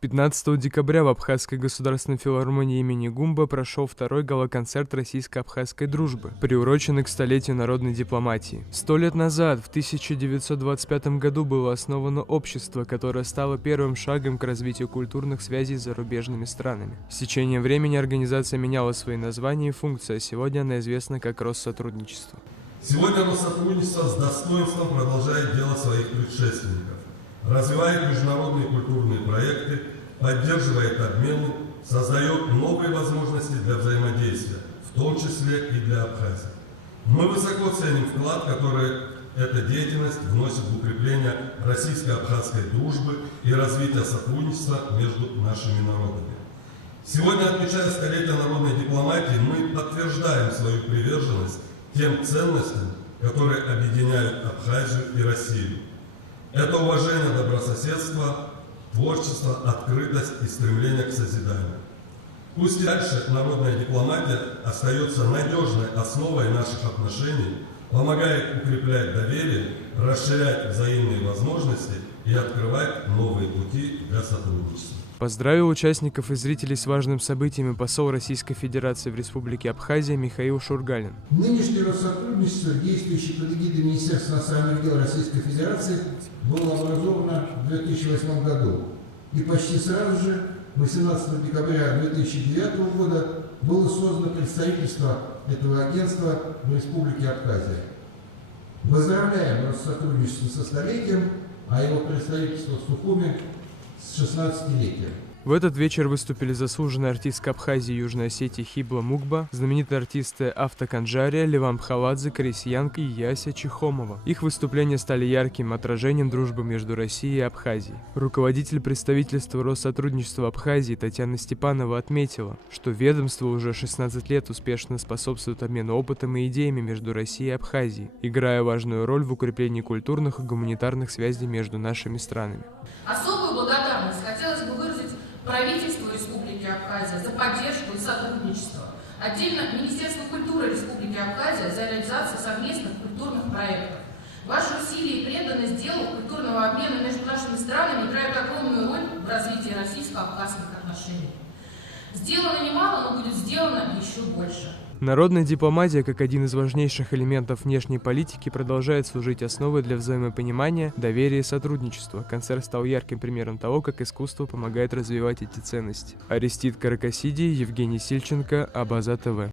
15 декабря в Абхазской государственной филармонии имени Гумба прошел второй гала-концерт российско-абхазской дружбы, приуроченный к столетию народной дипломатии. 100 лет назад, в 1925 году, было основано общество, которое стало первым шагом к развитию культурных связей с зарубежными странами. С течением времени организация меняла свои названия и функции, а сегодня она известна как Россотрудничество. Сегодня Россотрудничество с достоинством продолжает дело своих предшественников. Развивает международные культурные проекты, поддерживает обмены, создает новые возможности для взаимодействия, в том числе и для Абхазии. Мы высоко ценим вклад, который эта деятельность вносит в укрепление российско-абхазской дружбы и развитие сотрудничества между нашими народами. Сегодня, отмечая столетие народной дипломатии, мы подтверждаем свою приверженность тем ценностям, которые объединяют Абхазию и Россию. Это уважение, добрососедство, творчество, открытость и стремление к созиданию. Пусть и дальше народная дипломатия остается надежной основой наших отношений, помогает укреплять доверие, расширять взаимные возможности и открывать новые пути для сотрудничества. Поздравил участников и зрителей с важным событием посол Российской Федерации в Республике Абхазия Михаил Шургалин. Нынешнее Россотрудничество, действующее под эгидой Министерства иностранных дел Российской Федерации, было образовано в 2008 году. И почти сразу же, 18 декабря 2009 года, было создано представительство этого агентства в Республике Абхазия. Поздравляем Россотрудничество со столетием, а его представительство в Сухуми с 16-летием. В этот вечер выступили заслуженная артистка Абхазии и Южной Осетии Хибла Мукба, знаменитые артисты Авто Канджария, Леван Пхаладзе, Крисьянка и Яся Чихомова. Их выступления стали ярким отражением дружбы между Россией и Абхазией. Руководитель представительства Россотрудничества Абхазии Татьяна Степанова отметила, что ведомство уже 16 лет успешно способствует обмену опытом и идеями между Россией и Абхазией, играя важную роль в укреплении культурных и гуманитарных связей между нашими странами. Особую благодарность хотелось бы выразить правительству Республики Абхазия за поддержку и сотрудничество. Отдельно Министерство культуры Республики Абхазия за реализацию совместных культурных проектов. Ваши усилия и преданность делу культурного обмена между нашими странами играют огромную роль в развитии российско-абхазских отношений. Сделано немало, но будет сделано еще больше. Народная дипломатия, как один из важнейших элементов внешней политики, продолжает служить основой для взаимопонимания, доверия и сотрудничества. Концерт стал ярким примером того, как искусство помогает развивать эти ценности. Арестит Каракасиди, Евгений Сильченко, Абаза ТВ.